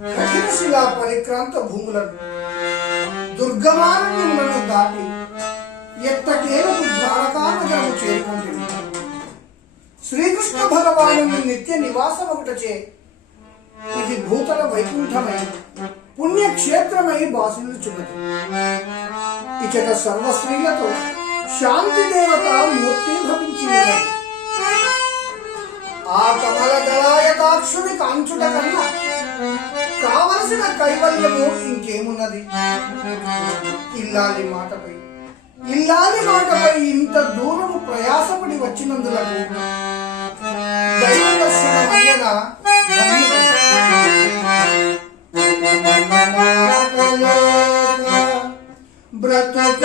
కఠిన శిలా పరిక్రాంత భూములను దుర్గమారణ్యములను దాటి ఎట్టకేలకు ద్వారకానగరము చేరుకుంటుంది. శ్రీకృష్ణ భగవాను నిత్య నివాసమొకటచే ఇది భూతల వైకుంఠమై పుణ్యక్షేత్రమై బాసిల్లుచున్నది. ఇచట సర్వ స్త్రీలతో శాంతి దేవత మూర్తి భవించినది. ఆ కమల దళాయతాక్షుని కాంచుట కన్నా కావలసిన కైవల్యము ఇంకేమున్నది? ఇల్లాలి మాటపై ఇంత దూరము ప్రయాసపడి వచ్చినందులకు దైవదర్శనమైన బ్రతుక